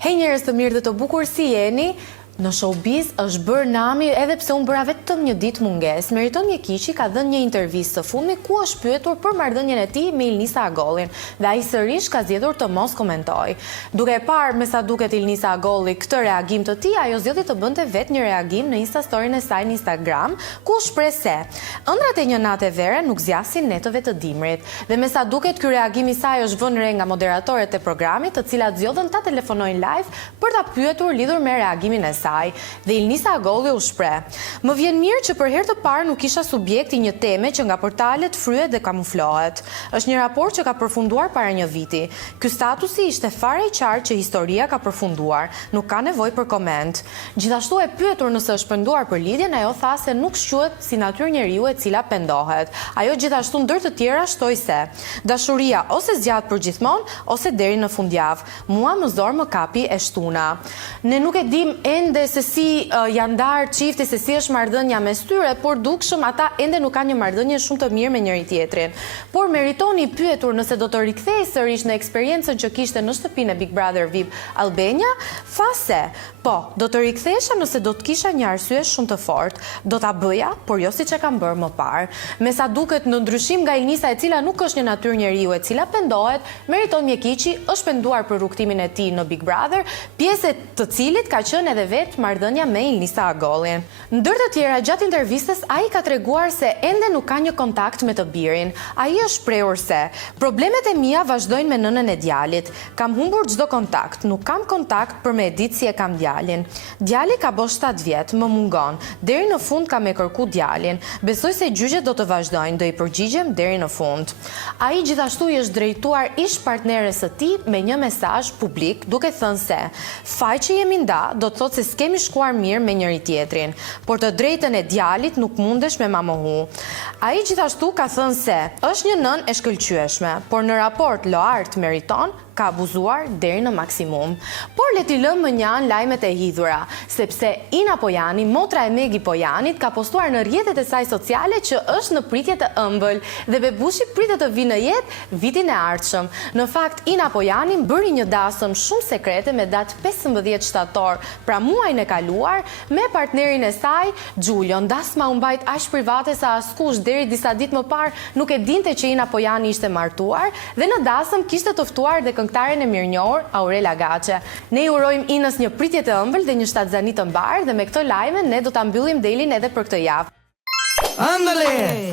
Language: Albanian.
Hej njerëz të mirë dhe të bukur, si jeni? Në showbiz është bërë nami edhe pse unë bëra vetëm një ditë munges. Meriton Mjekiçi ka dhënë një intervistë të fundmi ku është pyetur për marrëdhënien e tij me Ilnisa Agollin dhe ai sërish ka zgjedhur të mos komentojë. Duke e parë me sa duket Ilnisa Agolli këtë reagim të tij, ajo zgjodhi të bënte vetë një reagim në Instastorin e saj në Instagram, ku shpreh se ëndrat e një nate vere nuk zgjasin netëve të dimrit. Dhe me sa duket ky reagim i saj është vënë re nga moderatorët e programit, të cilat zgjodhen ta telefonojnë live për ta pyetur lidhur me reagimin e saj. Dhe Ilnisa Agolli u shpreh: "Më vjen mirë që për herë të parë nuk isha subjekt i një teme që nga portalet fryhet dhe kamuflohet. Është një raport që ka përfunduar para një viti. Ky statusi ishte fare i qartë që historia ka përfunduar. Nuk ka nevojë për koment." Gjithashtu e pyetur nëse është penduar për lidhjen, ajo tha se nuk shquhet si natyrë njeriu e cila pendohet. Ajo gjithashtu ndër të tjera shtoi se dashuria ose zgjat për gjithmonë ose deri në fundjavë. Mua më zor më kapi e shtuna. Ne nuk e dim ende se si janë ndarë çifti, se si është marrëdhënia mes tyre, por dukshëm ata ende nuk kanë një marrëdhënie shumë të mirë me njëri tjetrin. Por meritoni pyetur nëse do të rikthehej sërish në eksperiencën që kishte në shtëpinë e Big Brother VIP Albania, tha se po, do të rikthehesha nëse do të kisha një arsye shumë të fortë. Do ta bëja, por jo siç e kam bërë më parë. Me sa duket, në ndryshim nga Ilnisa, e cila nuk është një natyrë njeriu e cila pendohet, Meriton Mjekiçi është penduar për rrugtimin e tij në Big Brother, pjesë të cilit ka qenë edhe vetë marrëdhënia me Ilnisa Agollin. Ndër të tjera, gjatë intervistës ai ka treguar se ende nuk ka një kontakt me të birin. Ai është shprehur se problemet e mia vazhdojnë me nënën e djalit. Kam humbur çdo kontakt, nuk kam kontakt për me e ditë si e kam djalin. Djali ka bosh 7 vjet, më mungon. Deri në fund kam e kërku djalin. Besoj se gjyqet do të vazhdojnë, do i përgjigjem deri në fund. Ai gjithashtu i është drejtuar ish partneres së tij me një mesazh publik, duke thënë se faj që jemi nda do të thotë se kemi shkuar mirë me njëri tjetrin, por të drejtën e djalit nuk mundesh me ma mohu. Ai gjithashtu ka thënë se është një nën e shkëlqyeshme, por në raport Loart Meriton ka abuzuar deri në maksimum. Por le t'i lëmë më njanë lajmet e hidhura, sepse Ina Pojani, motra e Megi Pojanit, ka postuar në rrjetet e saj sociale që është në pritje të ëmbël dhe bebushi pritet të vinë në jetë vitin e ardhshëm. Në fakt, Ina Pojani bëri një dasëm shumë sekrete me datë 15 shtator, pra muajin e kaluar, me partnerin e saj, Giulio. Dasma u mbajt aq private sa askush deri disa ditë më parë nuk e dinte që Ina Pojani ishte martuar dhe në dasëm kishte të ftuar dhe këngëtaren e mirënjohur Aurela Gaçe. Ne i urojmë Inës një pritje të ëmbël dhe një shtatzani të mbar dhe me këtë lajme ne do ta mbyllim delin edhe për këtë javë. Andale!